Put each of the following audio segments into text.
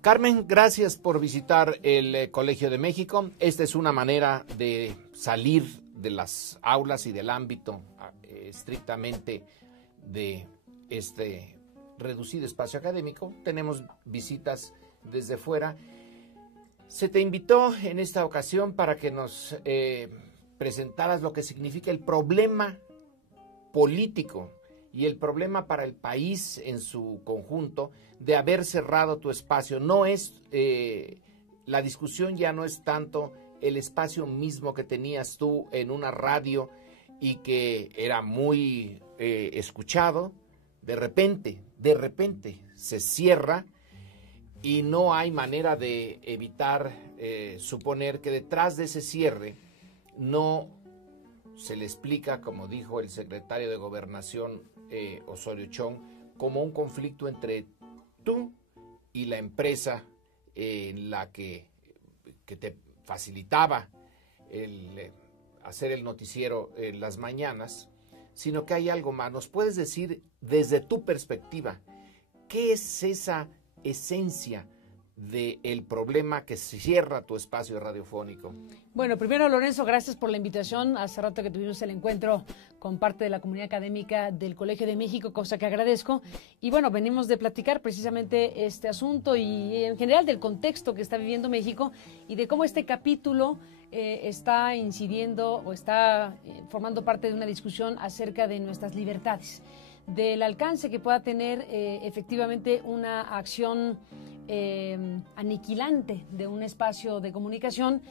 Carmen, gracias por visitar el Colegio de México. Esta es una manera de salir de las aulas y del ámbito estrictamente de este reducido espacio académico. Tenemos visitas desde fuera. Se te invitó en esta ocasión para que nos presentaras lo que significa el problema político y el problema para el país en su conjunto de haber cerrado tu espacio. No es, la discusión ya no es tanto el espacio mismo que tenías tú en una radio y que era muy escuchado. De repente se cierra y no hay manera de evitar suponer que detrás de ese cierre no se le explica, como dijo el secretario de Gobernación Osorio Chong, como un conflicto entre tú y la empresa en la que te facilitaba hacer el noticiero en las mañanas, sino que hay algo más. ¿Nos puedes decir desde tu perspectiva qué es esa esencia del problema que cierra tu espacio radiofónico? Bueno, primero, Lorenzo, gracias por la invitación. Hace rato que tuvimos el encuentro con parte de la comunidad académica del Colegio de México, cosa que agradezco. Y bueno, venimos de platicar precisamente este asunto y en general del contexto que está viviendo México y de cómo este capítulo está incidiendo o está formando parte de una discusión acerca de nuestras libertades, del alcance que pueda tener efectivamente una acción aniquilante de un espacio de comunicación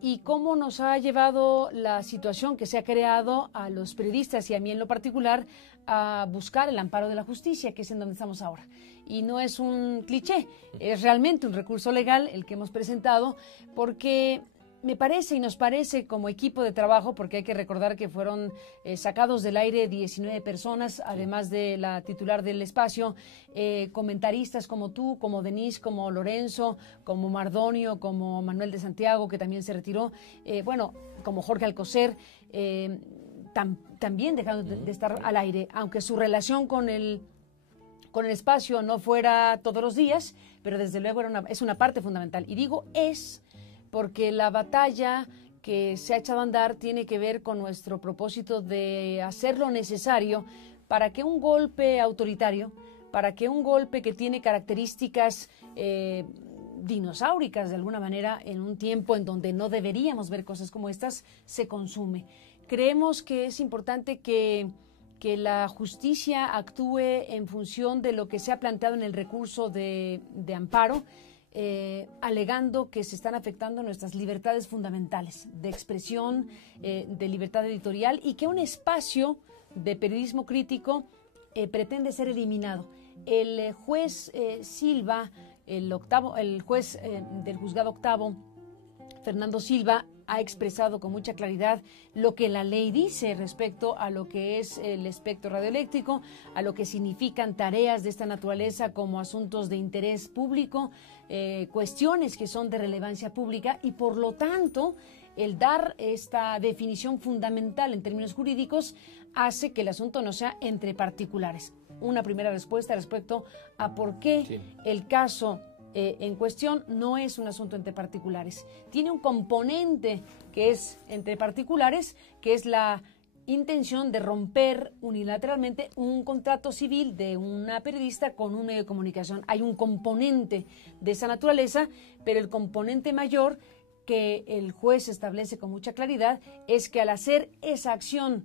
y cómo nos ha llevado la situación que se ha creado a los periodistas y a mí en lo particular a buscar el amparo de la justicia, que es en donde estamos ahora. Y no es un cliché, es realmente un recurso legal el que hemos presentado, porque me parece y nos parece como equipo de trabajo, porque hay que recordar que fueron sacados del aire 19 personas, además de la titular del espacio, comentaristas como tú, como Denise, como Lorenzo, como Mardonio, como Manuel de Santiago, que también se retiró, bueno, como Jorge Alcocer, también dejaron de estar al aire, aunque su relación con el espacio no fuera todos los días, pero desde luego es una parte fundamental. Y digo porque la batalla que se ha echado a andar tiene que ver con nuestro propósito de hacer lo necesario para que un golpe autoritario, para que un golpe que tiene características dinosauricas de alguna manera en un tiempo en donde no deberíamos ver cosas como estas, se consume. Creemos que es importante que la justicia actúe en función de lo que se ha planteado en el recurso de amparo, alegando que se están afectando nuestras libertades fundamentales de expresión, de libertad editorial, y que un espacio de periodismo crítico pretende ser eliminado. El juez Silva, el juez del juzgado octavo, Fernando Silva, ha expresado con mucha claridad lo que la ley dice respecto a lo que es el espectro radioeléctrico, a lo que significan tareas de esta naturaleza como asuntos de interés público, cuestiones que son de relevancia pública, y por lo tanto el dar esta definición fundamental en términos jurídicos hace que el asunto no sea entre particulares. Una primera respuesta respecto a por qué el caso en cuestión no es un asunto entre particulares. Tiene un componente que es entre particulares, que es la intención de romper unilateralmente un contrato civil de una periodista con un medio de comunicación. Hay un componente de esa naturaleza, pero el componente mayor que el juez establece con mucha claridad es que al hacer esa acción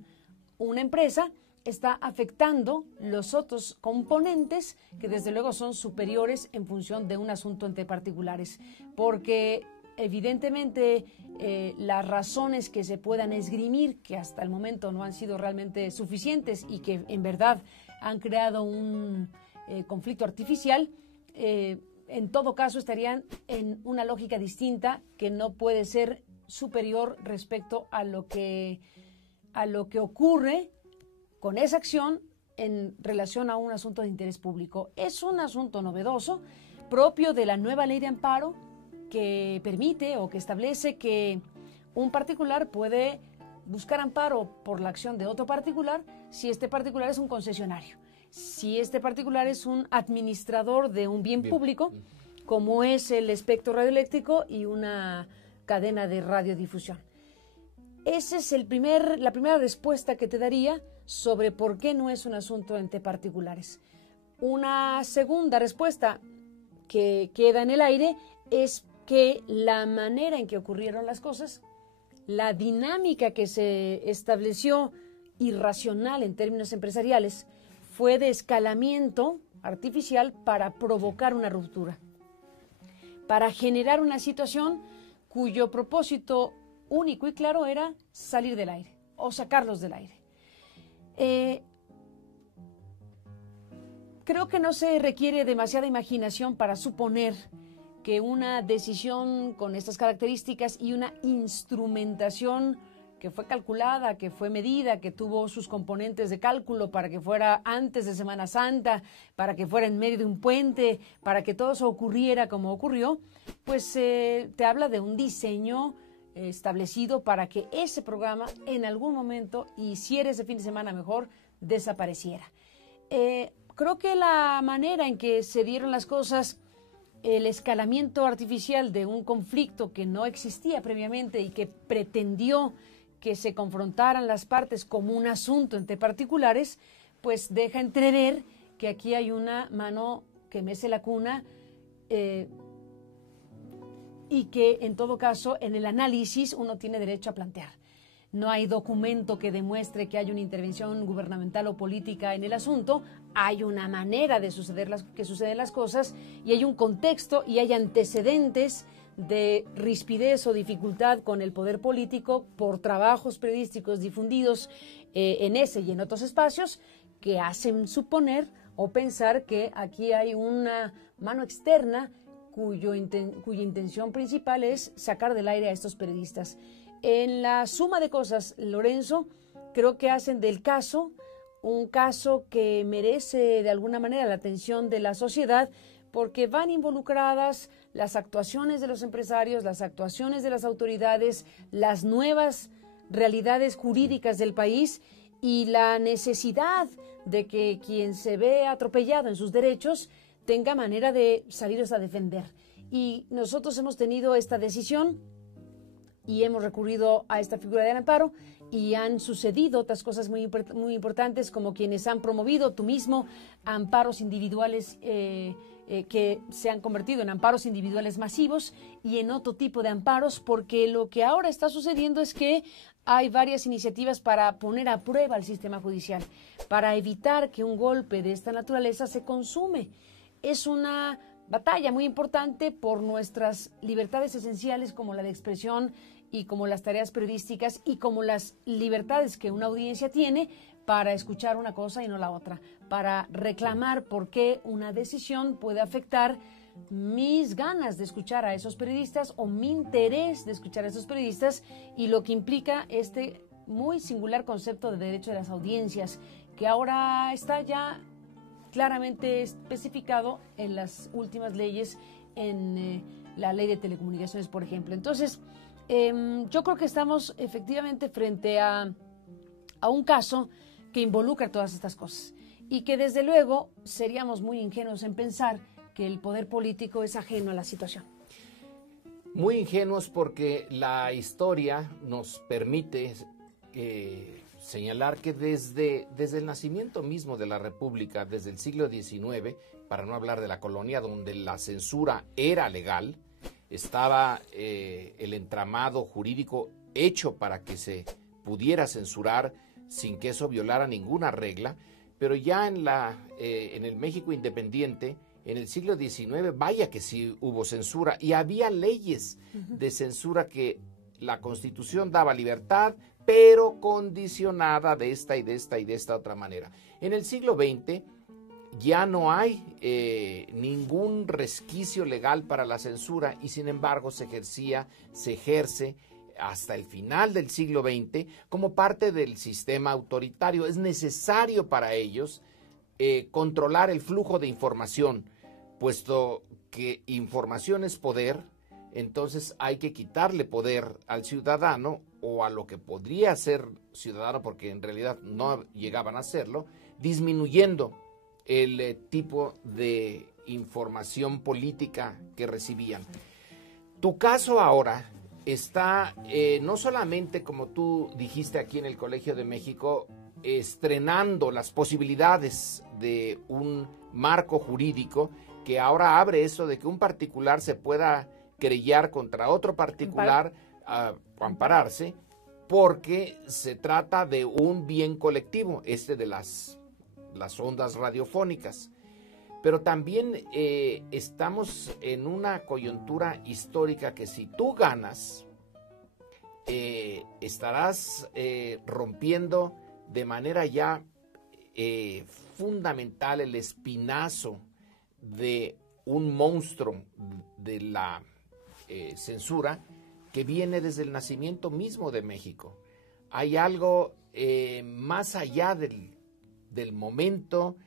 una empresa está afectando los otros componentes que desde luego son superiores en función de un asunto entre particulares, porque evidentemente las razones que se puedan esgrimir, que hasta el momento no han sido realmente suficientes y que en verdad han creado un conflicto artificial, en todo caso estarían en una lógica distinta que no puede ser superior respecto a lo que ocurre con esa acción en relación a un asunto de interés público. Es un asunto novedoso, propio de la nueva ley de amparo, que permite o que establece que un particular puede buscar amparo por la acción de otro particular si este particular es un concesionario, si este particular es un administrador de un bien público, como es el espectro radioeléctrico y una cadena de radiodifusión. Esa es la primera respuesta que te daría sobre por qué no es un asunto entre particulares. Una segunda respuesta que queda en el aire es que la manera en que ocurrieron las cosas, la dinámica que se estableció irracional en términos empresariales, fue de escalamiento artificial para provocar una ruptura, para generar una situación cuyo propósito único y claro era salir del aire o sacarlos del aire. Creo que no se requiere demasiada imaginación para suponer que una decisión con estas características y una instrumentación que fue calculada, que fue medida, que tuvo sus componentes de cálculo para que fuera antes de Semana Santa, para que fuera en medio de un puente, para que todo eso ocurriera como ocurrió, pues te habla de un diseño establecido para que ese programa en algún momento, y si era ese fin de semana mejor, desapareciera. Creo que la manera en que se dieron las cosas, el escalamiento artificial de un conflicto que no existía previamente y que pretendió que se confrontaran las partes como un asunto entre particulares, pues deja entrever que aquí hay una mano que mece la cuna y que en todo caso en el análisis uno tiene derecho a plantear. No hay documento que demuestre que hay una intervención gubernamental o política en el asunto. Hay una manera de que suceden las cosas y hay un contexto y hay antecedentes de rispidez o dificultad con el poder político por trabajos periodísticos difundidos en ese y en otros espacios que hacen suponer o pensar que aquí hay una mano externa cuya intención principal es sacar del aire a estos periodistas. En la suma de cosas, Lorenzo, creo que hacen del caso un caso que merece de alguna manera la atención de la sociedad porque van involucradas las actuaciones de los empresarios, las actuaciones de las autoridades, las nuevas realidades jurídicas del país y la necesidad de que quien se ve atropellado en sus derechos tenga manera de salirse a defender. Y nosotros hemos tenido esta decisión y hemos recurrido a esta figura del amparo y han sucedido otras cosas muy importantes como quienes han promovido, tú mismo, amparos individuales que se han convertido en amparos individuales masivos y en otro tipo de amparos, porque lo que ahora está sucediendo es que hay varias iniciativas para poner a prueba el sistema judicial, para evitar que un golpe de esta naturaleza se consume. Es una batalla muy importante por nuestras libertades esenciales como la de expresión y como las tareas periodísticas y como las libertades que una audiencia tiene para escuchar una cosa y no la otra, para reclamar por qué una decisión puede afectar mis ganas de escuchar a esos periodistas o mi interés de escuchar a esos periodistas y lo que implica este muy singular concepto de derecho de las audiencias que ahora está ya claramente especificado en las últimas leyes, en la ley de telecomunicaciones, por ejemplo. Entonces, yo creo que estamos efectivamente frente a un caso que involucra todas estas cosas y que desde luego seríamos muy ingenuos en pensar que el poder político es ajeno a la situación. Muy ingenuos porque la historia nos permite señalar que desde el nacimiento mismo de la República, desde el siglo XIX, para no hablar de la colonia, donde la censura era legal, estaba el entramado jurídico hecho para que se pudiera censurar sin que eso violara ninguna regla, pero ya en el México independiente, en el siglo XIX, vaya que sí hubo censura y había leyes de censura que la Constitución daba libertad, pero condicionada de esta y de esta y de esta otra manera. En el siglo XX ya no hay ningún resquicio legal para la censura y sin embargo se ejerce hasta el final del siglo XX como parte del sistema autoritario. Es necesario para ellos controlar el flujo de información, puesto que información es poder, entonces hay que quitarle poder al ciudadano o a lo que podría ser ciudadano, porque en realidad no llegaban a serlo, disminuyendo el tipo de información política que recibían. Tu caso ahora está no solamente, como tú dijiste aquí en el Colegio de México, estrenando las posibilidades de un marco jurídico que ahora abre eso de que un particular se pueda querellar contra otro particular, ampararse, porque se trata de un bien colectivo, de las ondas radiofónicas. Pero también estamos en una coyuntura histórica que si tú ganas, estarás rompiendo de manera ya fundamental el espinazo de un monstruo de la censura que viene desde el nacimiento mismo de México. Hay algo más allá del momento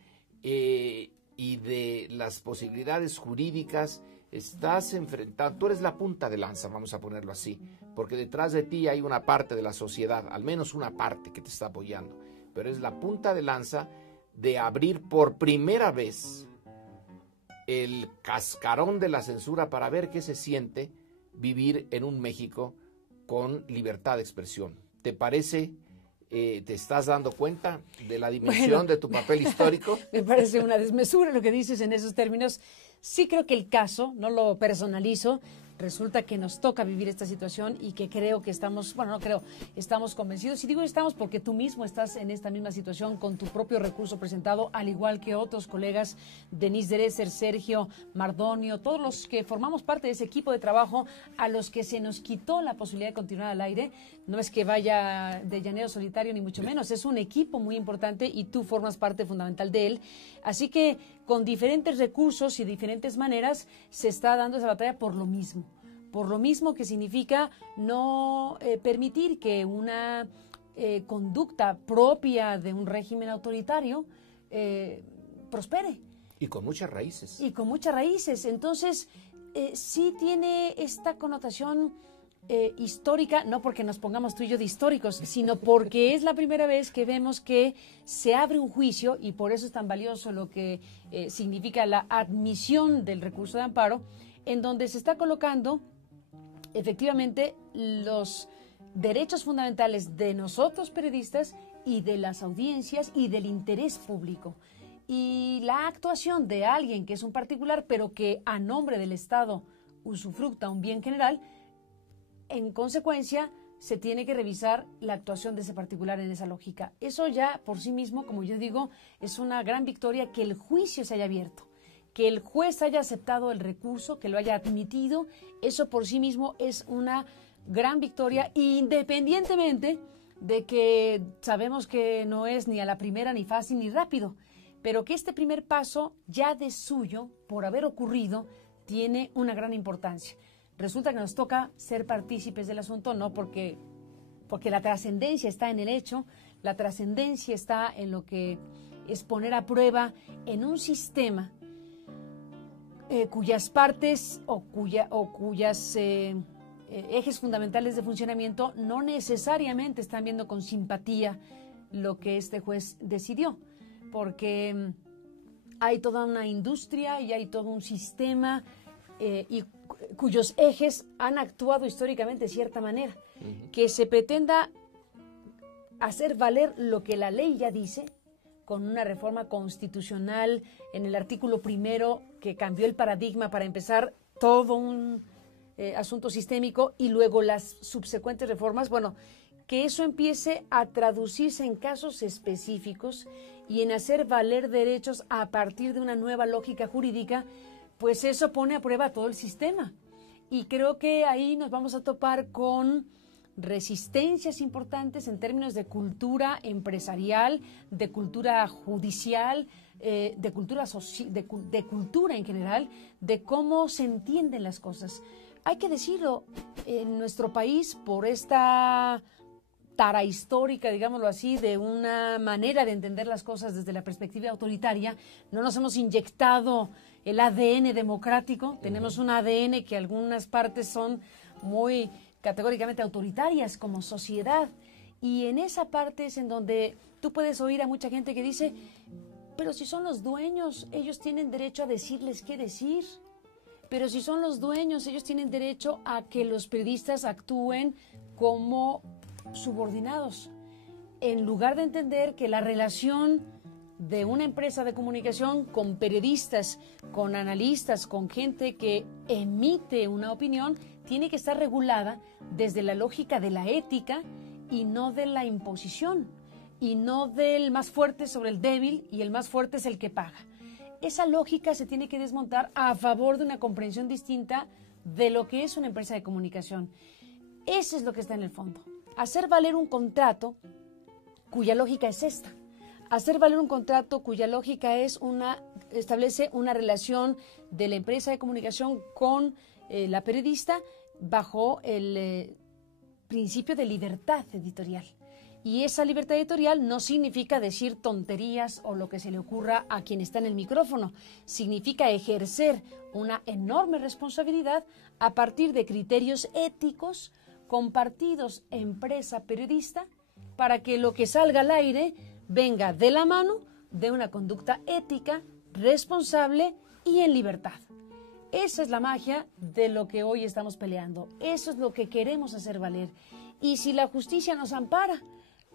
y de las posibilidades jurídicas. Estás enfrentado, tú eres la punta de lanza, vamos a ponerlo así, porque detrás de ti hay una parte de la sociedad, al menos una parte que te está apoyando, pero es la punta de lanza de abrir por primera vez el cascarón de la censura para ver qué se siente vivir en un México con libertad de expresión. ¿Te parece? ¿Te estás dando cuenta de la dimensión de tu papel histórico? Me parece una desmesura lo que dices en esos términos. Sí creo que el caso, no lo personalizo, resulta que nos toca vivir esta situación y que creo que estamos, bueno, no creo, estamos convencidos. Y digo estamos porque tú mismo estás en esta misma situación con tu propio recurso presentado, al igual que otros colegas, Denise Dresser, Sergio Mardonio, todos los que formamos parte de ese equipo de trabajo a los que se nos quitó la posibilidad de continuar al aire. No es que vaya de llanero solitario, ni mucho menos. Es un equipo muy importante y tú formas parte fundamental de él. Así que con diferentes recursos y diferentes maneras se está dando esa batalla por lo mismo. Por lo mismo que significa no permitir que una conducta propia de un régimen autoritario prospere. Y con muchas raíces. Y con muchas raíces. Entonces, sí tiene esta connotación histórica, no porque nos pongamos tú y yo de históricos, sino porque es la primera vez que vemos que se abre un juicio, y por eso es tan valioso lo que significa la admisión del recurso de amparo, en donde se está colocando efectivamente los derechos fundamentales de nosotros periodistas y de las audiencias y del interés público. Y la actuación de alguien que es un particular, pero que a nombre del Estado usufructa un bien general, en consecuencia se tiene que revisar la actuación de ese particular en esa lógica. Eso ya por sí mismo, como yo digo, es una gran victoria que el juicio se haya abierto, que el juez haya aceptado el recurso, que lo haya admitido. Eso por sí mismo es una gran victoria, independientemente de que sabemos que no es ni a la primera ni fácil ni rápido, pero que este primer paso ya de suyo, por haber ocurrido, tiene una gran importancia. Resulta que nos toca ser partícipes del asunto, no porque la trascendencia está en el hecho, la trascendencia está en lo que es poner a prueba en un sistema cuyas partes o cuyas ejes fundamentales de funcionamiento no necesariamente están viendo con simpatía lo que este juez decidió, porque hay toda una industria y hay todo un sistema y cuyos ejes han actuado históricamente de cierta manera. Que se pretenda hacer valer lo que la ley ya dice, con una reforma constitucional en el artículo 1 que cambió el paradigma para empezar todo un asunto sistémico, y luego las subsecuentes reformas, bueno, que eso empiece a traducirse en casos específicos y en hacer valer derechos a partir de una nueva lógica jurídica, pues eso pone a prueba todo el sistema. Y creo que ahí nos vamos a topar con resistencias importantes en términos de cultura empresarial, de cultura judicial, de cultura en general, de cómo se entienden las cosas. Hay que decirlo, en nuestro país, por esta tara histórica, digámoslo así, de una manera de entender las cosas desde la perspectiva autoritaria, no nos hemos inyectado el ADN democrático. Tenemos un ADN que algunas partes son muy categóricamente autoritarias como sociedad, y en esa parte es en donde tú puedes oír a mucha gente que dice: Pero si son los dueños, ellos tienen derecho a decirles qué decir. Pero si son los dueños, ellos tienen derecho a que los periodistas actúen como subordinados. En lugar de entender que la relación de una empresa de comunicación con periodistas, con analistas, con gente que emite una opinión, tiene que estar regulada desde la lógica de la ética y no de la imposición, y no del más fuerte sobre el débil y el más fuerte es el que paga. Esa lógica se tiene que desmontar a favor de una comprensión distinta de lo que es una empresa de comunicación. Eso es lo que está en el fondo. Hacer valer un contrato cuya lógica es esta. Hacer valer un contrato cuya lógica es establece una relación de la empresa de comunicación con la periodista bajo el principio de libertad editorial. Y esa libertad editorial no significa decir tonterías o lo que se le ocurra a quien está en el micrófono. Significa ejercer una enorme responsabilidad a partir de criterios éticos compartidos empresa-periodista para que lo que salga al aire venga de la mano de una conducta ética, responsable y en libertad. Esa es la magia de lo que hoy estamos peleando. Eso es lo que queremos hacer valer. Y si la justicia nos ampara,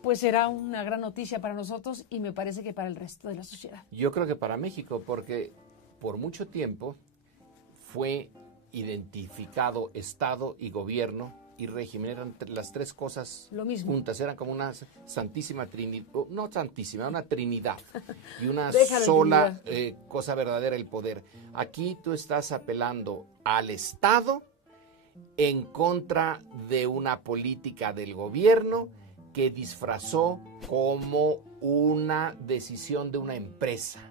pues será una gran noticia para nosotros y me parece que para el resto de la sociedad. Yo creo que para México, porque por mucho tiempo fue identificado Estado y gobierno y régimen, eran las tres cosas lo mismo juntas, eran como una santísima trinidad, no santísima, una trinidad y una Déjalo sola cosa verdadera, el poder. Aquí tú estás apelando al Estado en contra de una política del gobierno que disfrazó como una decisión de una empresa,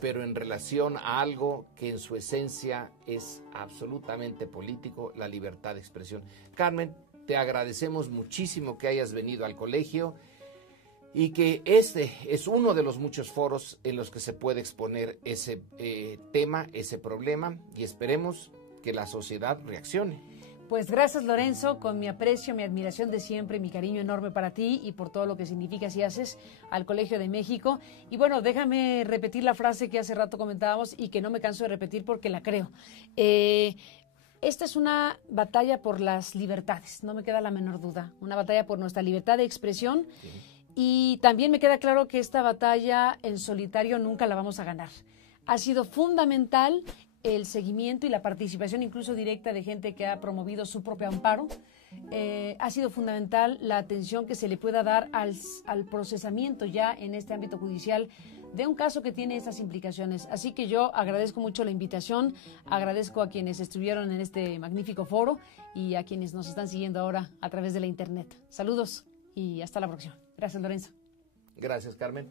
pero en relación a algo que en su esencia es absolutamente político, la libertad de expresión. Carmen, te agradecemos muchísimo que hayas venido al colegio y que este es uno de los muchos foros en los que se puede exponer ese tema, ese problema, y esperemos que la sociedad reaccione. Pues gracias, Lorenzo, con mi aprecio, mi admiración de siempre, mi cariño enorme para ti y por todo lo que significas y haces al Colegio de México. Y bueno, déjame repetir la frase que hace rato comentábamos y que no me canso de repetir porque la creo. Esta es una batalla por las libertades, no me queda la menor duda. Una batalla por nuestra libertad de expresión. Sí. Y también me queda claro que esta batalla en solitario nunca la vamos a ganar. Ha sido fundamental el seguimiento y la participación incluso directa de gente que ha promovido su propio amparo. Ha sido fundamental la atención que se le pueda dar al procesamiento ya en este ámbito judicial de un caso que tiene esas implicaciones. Así que yo agradezco mucho la invitación, agradezco a quienes estuvieron en este magnífico foro y a quienes nos están siguiendo ahora a través de la internet. Saludos y hasta la próxima. Gracias, Lorenzo. Gracias, Carmen.